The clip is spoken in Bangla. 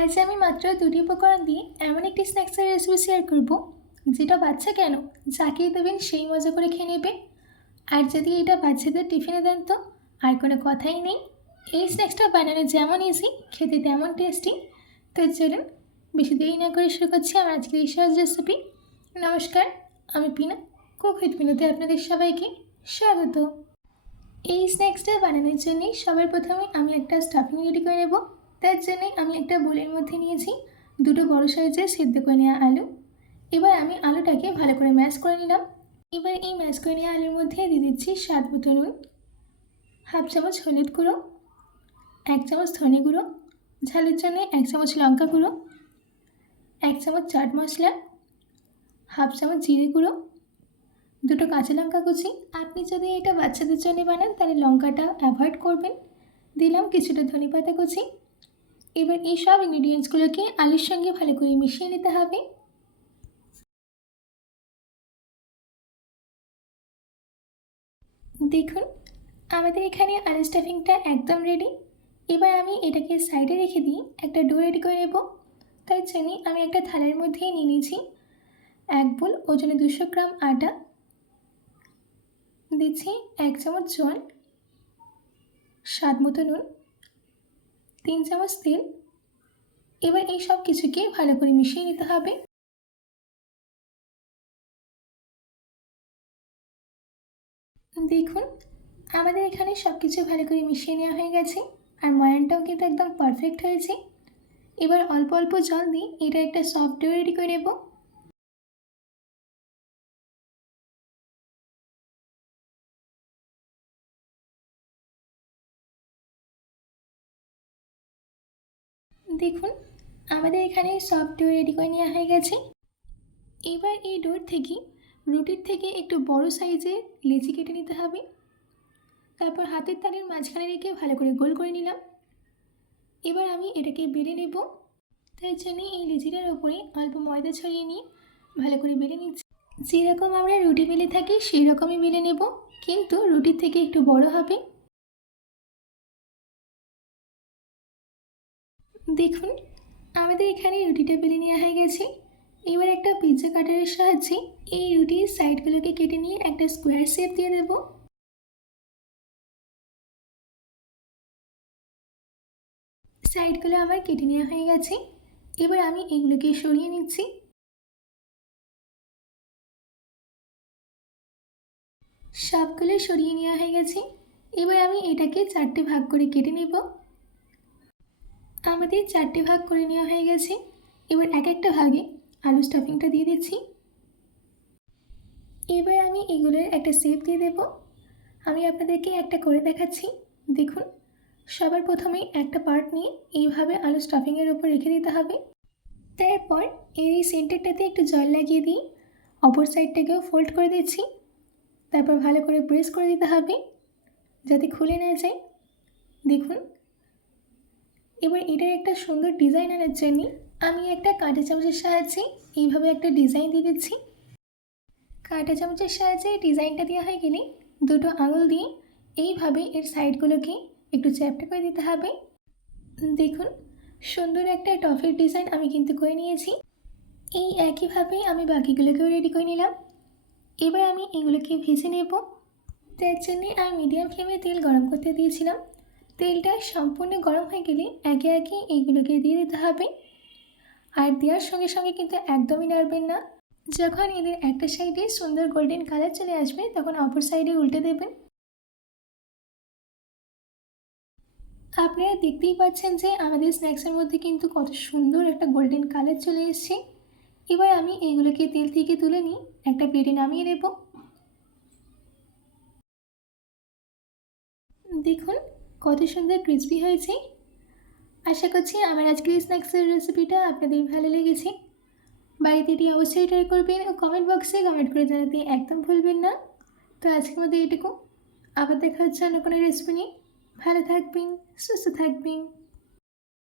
আজ আমি মাত্র দুটি উপকরণ দিয়ে এমন একটি স্ন্যাক্সের রেসিপি শেয়ার করব, যেটা বাচ্চা কেন যাকেই দেবেন সেই মজা করে খেয়ে নেবে। আর যদি এটা বাচ্চাদের টিফিনে দেন তো আর কোনো কথাই নেই। এই স্ন্যাক্সটা বানানো যেমন ইজি, খেতে তেমন টেস্টি। তো চলুন বেশি দেরি না করে শুরু করছি আমার আজকের এই সহজ রেসিপি। নমস্কার, আমি পিনা, কুক উইথ পিনাতে আপনাদের সবাইকে স্বাগত। এই স্ন্যাক্সটা বানানোর জন্যে সবার প্রথমে আমি একটা স্টাফিং রেডি করে নেব। তার জন্যে আমি একটা বোলের মধ্যে নিয়েছি দুটো বড় সাইজের সেদ্ধ করে নেওয়া আলু। এবার আমি আলুটাকে ভালো করে ম্যাশ করে নিলাম। এবার এই ম্যাশ করে নেওয়া আলুর মধ্যে দিয়ে দিচ্ছি স্বাদ মতো নুন, হাফ চামচ হলুদ গুঁড়ো, 1 চামচ ধনে গুঁড়ো, ঝালের জন্য 1 চামচ লঙ্কা গুঁড়ো, 1 চামচ চাট মশলা, হাফ চামচ জিরে গুঁড়ো, দুটো কাঁচা লঙ্কা কুচি। আপনি যদি এটা বাচ্চাদের জন্য বানান তাহলে লঙ্কাটা অ্যাভয়েড করবেন। দিলাম কিছুটা ধনেপাতা কুচি। এবার এই সব ইনগ্রিডিয়েন্টসগুলোকে আলুর সঙ্গে ভালো করে মিশিয়ে নিতে হবে। দেখুন, আমাদের এখানে আলু স্টাফিংটা একদম রেডি। এবার আমি এটাকে সাইডে রেখে দিয়ে একটা ডো রেডি করে নেব। তাই জন্য আমি একটা থালার মধ্যে নিয়ে নিয়েছি 1 বোল ওজনে 200 গ্রাম আটা, দিচ্ছি 1 চামচ জল, স্বাদ মতো নুন, 3 চামচ তেল। এবার এই সব কিছুকে ভালো করে মিশিয়ে নিতে হবে। দেখুন, আমাদের এখানে সব কিছু ভালো করে মিশিয়ে নেওয়া হয়ে গেছে, আর ময়ানটাও কিন্তু একদম পারফেক্ট হয়েছে। এবার অল্প অল্প জল দিয়ে এটা একটা সফট ডো রেডি করে নেব। দেখুন, আমাদের এখানে সফট ডো রেডি করে নেওয়া হয়ে গেছে। এবার এই ডোর থেকে রুটির থেকে একটু বড় সাইজের লেচি কেটে নিতে হবে। তারপর হাতের তালুর মাঝখানে রেখে ভালো করে গোল করে নিলাম। এবার আমি এটাকে বেলে নেব। তাই জন্য এই লেচিটার ওপরে অল্প ময়দা ছড়িয়ে নিয়ে ভালো করে বেলে নিচ্ছি। যেরকম আমরা রুটি বেলে থাকি সেই রকমই বেলে নেব, কিন্তু রুটির থেকে একটু বড় হবে। দেখুন, আমাদের এখানে রুটিটা বেলে নেওয়া হয়ে গেছে। এবার একটা পিৎজা কাটারের সাহায্যে এই রুটির সাইডগুলোকে কেটে নিয়ে একটা স্কোয়ার শেপ দিয়ে দেব। সাইডগুলো আমার কেটে নেওয়া হয়ে গেছে। এবার আমি এগুলোকে সরিয়ে নিচ্ছি। সবগুলো সরিয়ে নেওয়া হয়ে গেছে। এবার আমি এটাকে 4টে ভাগ করে কেটে নেব। আমাদের 4টে ভাগ করে নেওয়া হয়ে গেছে। এবার এক একটা ভাগে আলু স্টাফিংটা দিয়ে দিচ্ছি। এবার আমি এগুলোর একটা শেপ দিয়ে দেব। আমি আপনাদেরকে একটা করে দেখাচ্ছি। দেখুন, সবার প্রথমে একটা পার্ট নিয়ে এইভাবে আলু স্টাফিংয়ের উপর রেখে দিতে হবে। তারপর এর এই সেন্টারটাতে একটু জল লাগিয়ে দিই, অপর সাইডটাকেও ফোল্ড করে দিচ্ছি। তারপর ভালো করে প্রেস করে দিতে হবে যাতে খুলে না যায়। দেখুন, এবার এটার একটা সুন্দর ডিজাইন আনার জন্য আমি একটা কাঁটা চামচের সাহায্যে এইভাবে একটা ডিজাইন দিয়ে দিচ্ছি। কাঁটা চামচের সাহায্যে ডিজাইনটা দেওয়া হয়ে গেলে দুটো আঙুল দিয়ে এইভাবে এর সাইডগুলোকে একটু চ্যাপ্টা করে দিতে হবে। দেখুন, সুন্দর একটা টফির ডিজাইন আমি কিন্তু করে নিয়েছি। এই একইভাবে আমি বাকিগুলোকেও রেডি করে নিলাম। এবার আমি এগুলোকে ভেজে নেব। তার জন্যে আমি মিডিয়াম ফ্লেমে তেল গরম করতে দিয়েছিলাম। তেলটা সম্পূর্ণ গরম হয়ে গেলে একে একে এইগুলোকে দিয়ে দিতে হবে। আর দেওয়ার সঙ্গে সঙ্গে কিন্তু একদমই নাড়বেন না। যখন এদের একটা সাইডে সুন্দর গোল্ডেন কালার চলে আসবে তখন অপর সাইডে উল্টে দেবেন। আপনারা দেখতেই পাচ্ছেন যে আমাদের স্ন্যাক্সের মধ্যে কিন্তু কত সুন্দর একটা গোল্ডেন কালার চলে এসেছে। এবার আমি এইগুলোকে তেল থেকে তুলে নিয়ে একটা প্লেটে নামিয়ে নেব। দেখুন, কত সুন্দর ক্রিসপি হয়েছে। আশা করছি আমার আজকের এই স্ন্যাক্সের রেসিপিটা আপনাদের ভালো লেগেছে। বাড়িতে এটি অবশ্যই ট্রাই করবেন ও কমেন্ট বক্সে কমেন্ট করে জানাতে একদম ভুলবেন না। তো আজকের মধ্যে এটুকু। আবার দেখা হচ্ছে অন্য কোনো রেসিপি নিয়ে। ভালো থাকবেন, সুস্থ থাকবেন।